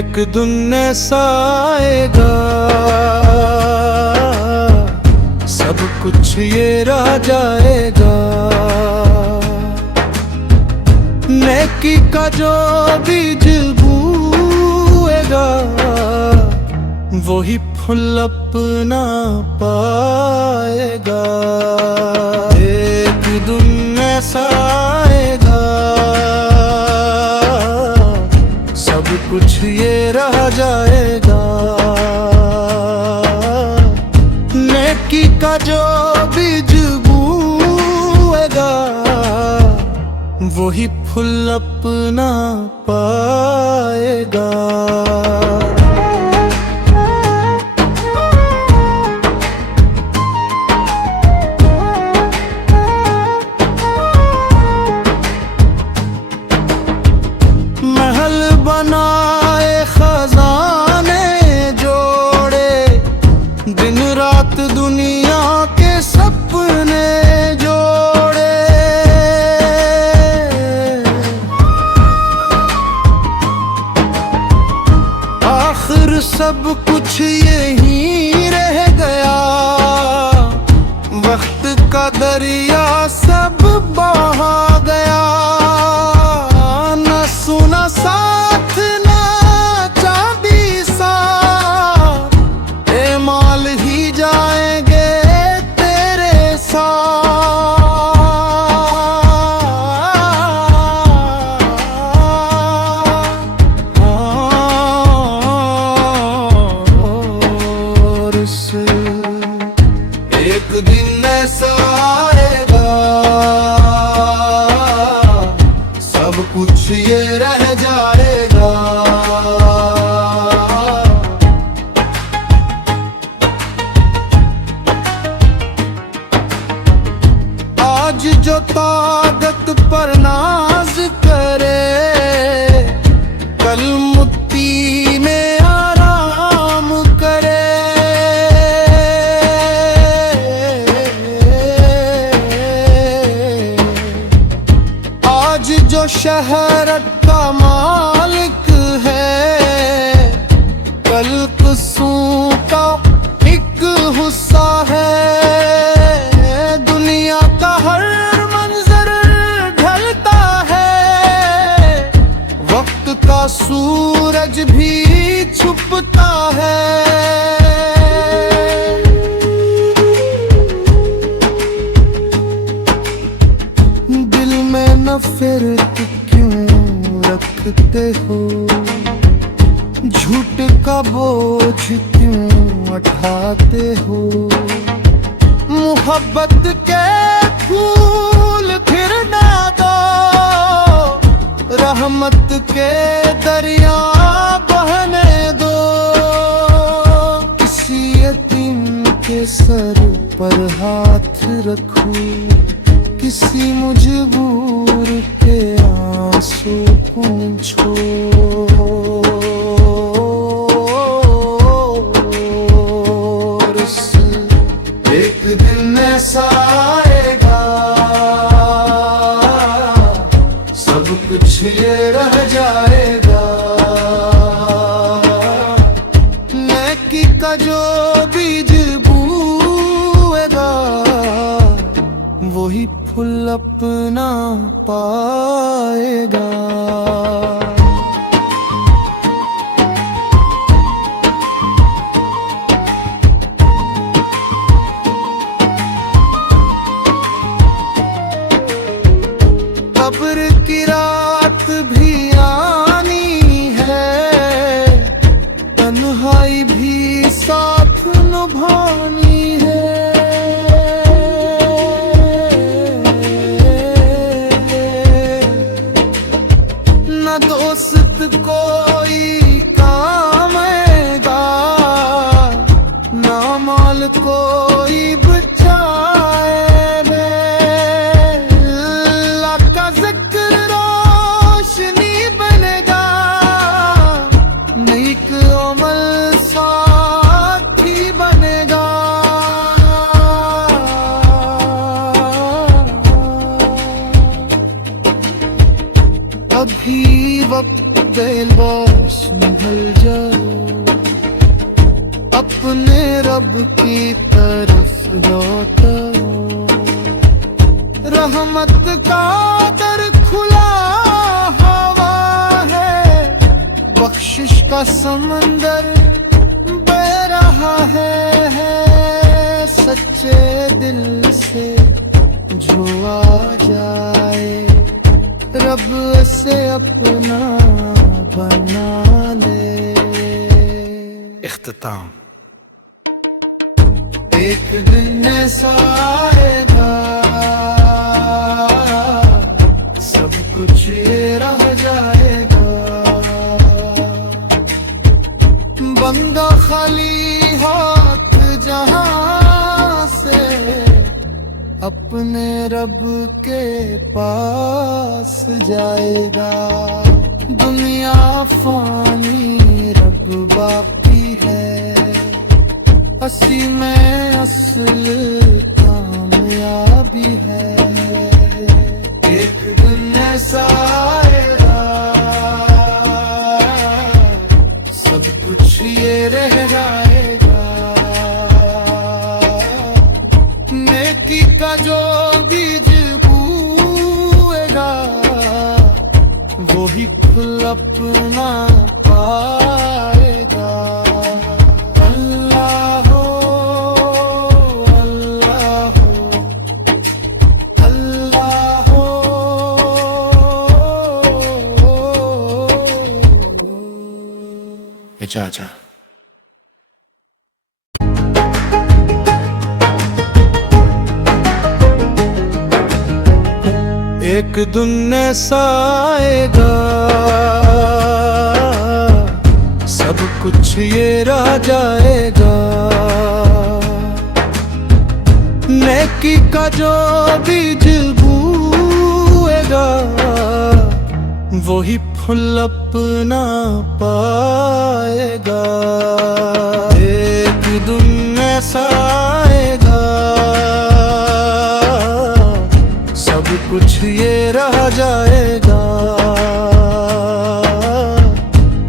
एक दिन ऐसा आएगा, सब कुछ ये रह जाएगा। नेकी का जो बीज बोएगा, वही फूल अपना पाएगा। एक दिन ऐसा आएगा, सब कुछ ये रह जाएगा। नेकी का जो बीज बोएगा, वही फूल अपना पाएगा। महल बनाए खजाने जोड़े, दिन रात दुनिया के सपने जोड़े। आखिर सब कुछ यहीं रह गया, वक्त का दरिया सब बहा गया। न सुना साथ ना चांदी सा, ए माल ही जाएंगे तेरे साथ। और से एक दिन ऐसा आएगा, सब कुछ ये रह जाएगा। आज जो ताकत पर नाज करे, कल मुट्ठी में आराम करे। आज जो शहरत का मालिक है, कल कुसुम का एक हिस्सा है। दुनिया का हर मंजर ढलता है, वक्त का सूरज भी छुपता है। दिल में नफरत क्यों रखते हो, झूठ का बोझ क्यों उठाते हो। मोहब्बत के फूल खिलने दो, रहमत के दरिया बहने दो। किसी यतीम के सर पर हाथ रखो, किसी मजबूर के आंसू पूछो। एक दिन ऐसा आएगा, सब कुछ ये रह जाएगा। नेकी का जो बीज बोएगा, वही फूल अपना पाएगा। कब्र की रात भी आनी है, तन्हाई भी साथ निभानी है। न दोस्त कोई काम आएगा, न माल कोई बचाए। अभी वक्त बेबस निकल जाओ, अपने रब की तरफ लौटो। रहमत का दर खुला हवा है, बख्शिश का समंदर बह रहा है। सच्चे दिल से जो आ जाए, रब से अपना बना ले। इख्तिताम। एक दिन ऐसा आएगा, सब कुछ ये रह जाएगा। बंदा खाली हाथ जहां से अपने रब के पास जाएगा। दुनिया फानी रब बाकी है, असी में असल कामयाबी है। एक दिन ऐसा आएगा, सब कुछ ये रह जाएगा। नेकी का जो बीज बोएगा, वो ही फल अपना पाएगा। अल्लाह हो, अल्लाह हो, अल्लाह हो। आजा। एक दिन ऐसा आएगा, सब कुछ ये रह जाएगा। नेकी का जो बीज बोएगा, वही फल अपना पाएगा। एक दिन ऐसा आएगा, सब कुछ ये रह जाएगा।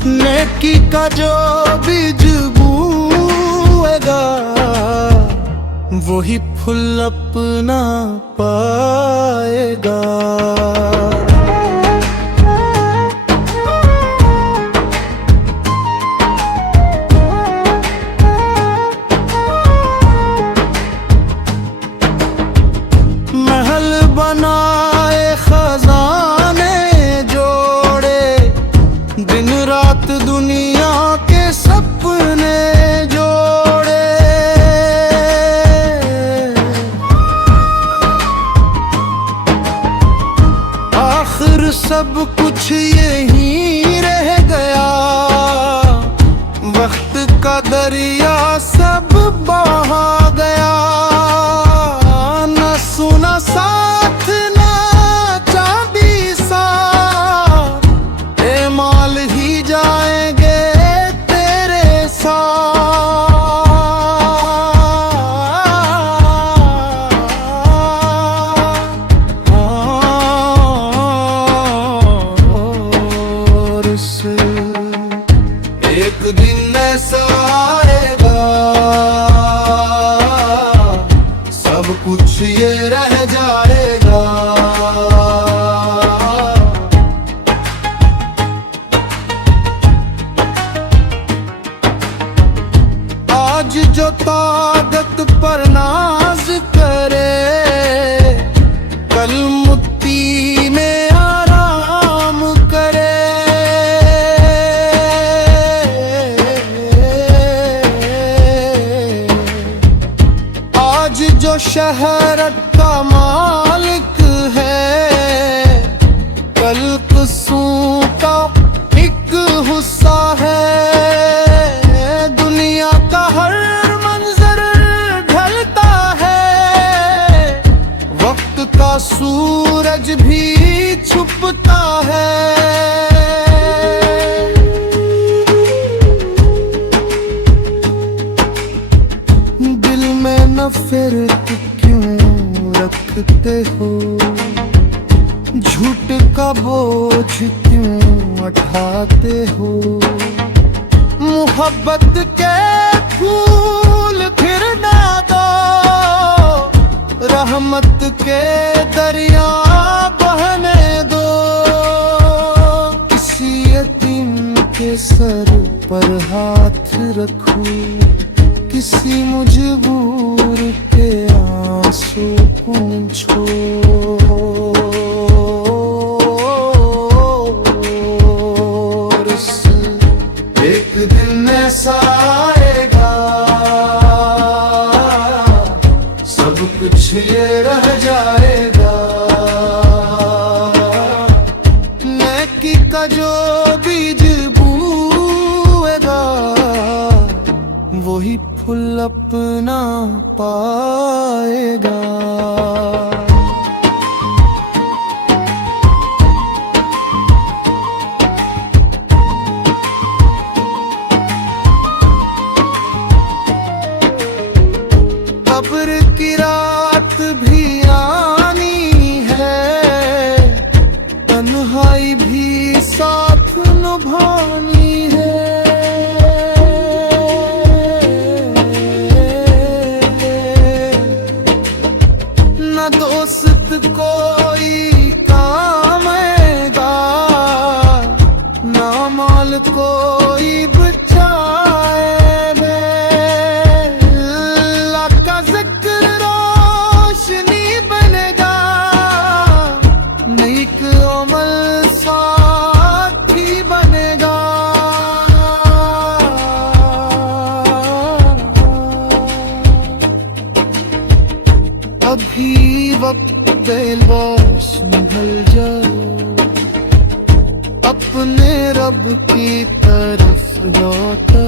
नेकी का जो बीज बोएगा, वही फल अपना पाएगा। बनाए खजाने जोड़े, दिन रात दुनिया के सपने जोड़े। आखिर सब कुछ यहीं रह गया, वक्त का दरिया सब बहा गया। न सुना साथ ना चांदी सा, ए माल ही जाएंगे तेरे साथ। और से एक दिन ऐसा आएगा, सब कुछ ये रह जाएगा। आज जो ताकत पर नाज करे, कल मुट्ठी में आराम करे। आज जो शहरत का मालिक है, कल कसूं का एक हिस्सा है। दुनिया का हर मंजर ढलता है, वक्त का सूरज भी छुपता है। दिल में नफरत क्यों रखते हो, झूठ का बोझ क्यों उठाते हो। मोहब्बत के फूल फिर ना दो, रहमत के दरिया बहने दो। किसी यतीम के सर पर हाथ रखूं, किसी मजबूर के आंसू पूछो। एक दिन ऐसा आएगा, सब कुछ ये रह जाएगा। नेकी का जो बीज बोएगा, वही फूल अपना पाएगा। कब्र की रात भी आनी है, तन्हाई भी साथ निभानी है। न दोस्त कोई काम आएगा, न माल कोई बचाए। अभी वक्त बेलौस संभल जाओ, अपने रब की तरफ लौटो।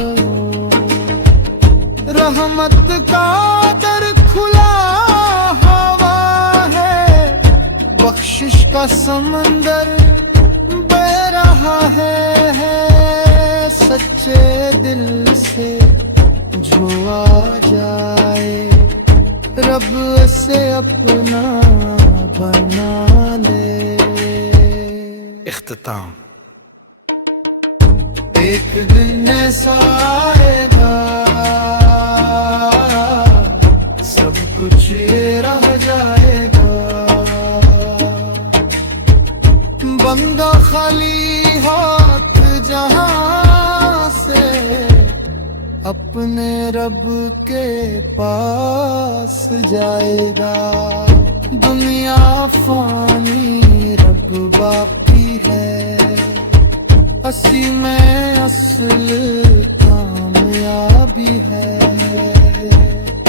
रहमत का दर खुला हवा है, बख्शिश का समंदर बह रहा है। सच्चे दिल से जो आ जाए, रब से अपना बना ले। इख्तिताम। एक दिन ऐसा आएगा, सब कुछ ये रह जाएगा। बंदा खाली हाथ जहां से अपने रब के पास जाएगा। दुनिया फानी रब बाकी है, असी में असल कामयाबी है।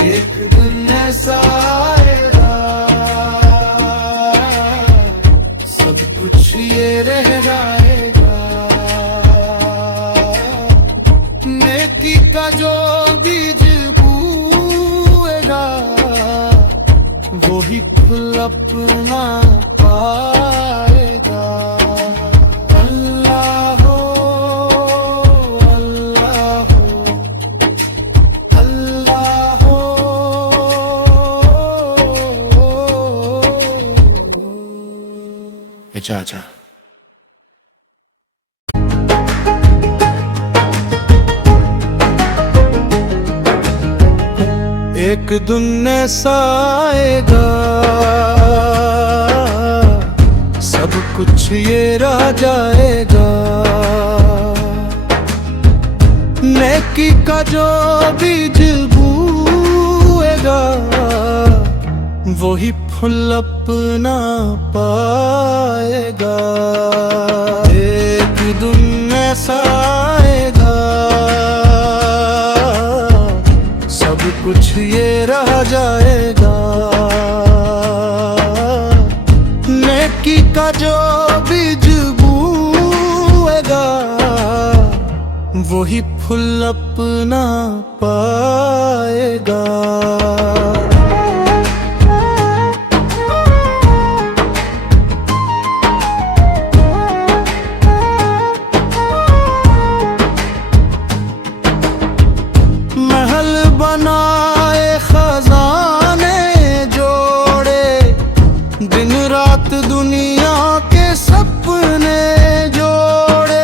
एक दिन ऐसा आएगा, सब कुछ ये रह जाएगा। नेकी का जो बीज बोएगा, वही फूल अपना पाएगा। अल्लाह हो, अल्लाह हो, अल्लाह हो। अच्छा। एक दिन ऐसा आएगा, सब कुछ ये रह जाएगा। नेकी का जो बीज बोएगा, वही फूल अपना पाएगा। एक दिन ऐसा आएगा, सब कुछ ये रह जाएगा। नेकी का जो बीज बोएगा, वही फूल अपना पाएगा। महल बनाए खजाने जोड़े, दिन रात दुनिया के सपने जोड़े।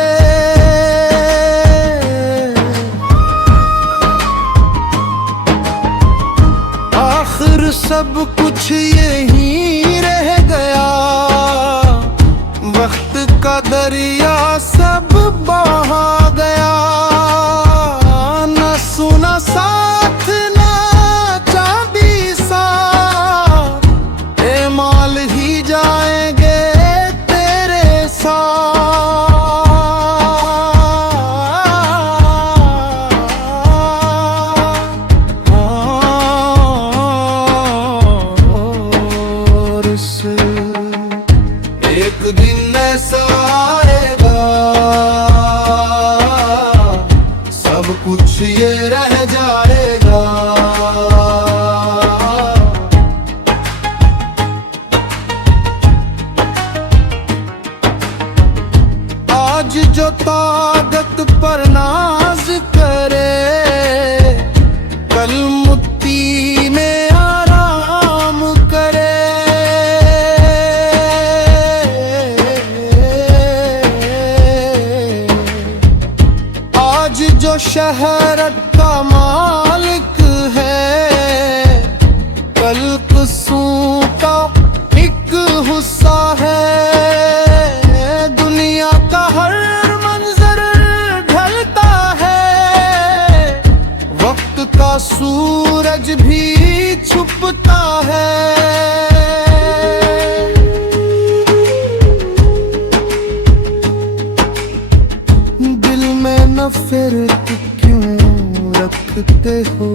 एक दिन ऐसा आएगा सब कुछ ये रह जाएगा। आज जो ताकत पर नाज करे, कल मुट्ठी में आराम करे। आज जो शहरत का मालिक है, कल क़स्सों का एक हिस्सा है। दुनिया का हर मंजर ढलता है, वक्त का सूरज भी छुपता है। दिल में नफरत क्यों रखते हो,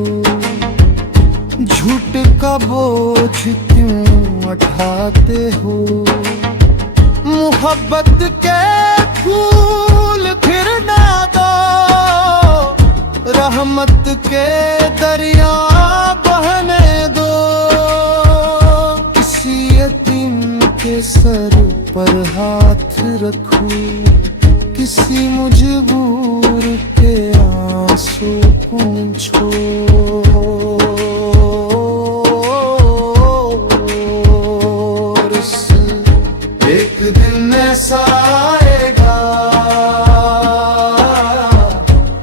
झूठ का बोझ क्यों उठाते हो। मोहब्बत के फूल खिलने दो, रहमत के दरिया बहने दो। किसी यतीम के सर पर हाथ रखो, किसी मजबूर के आंसू पूछो। एक दिन ऐसा आएगा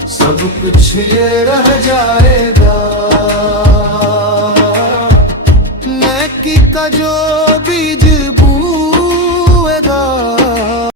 सब कुछ ये रह जाएगा।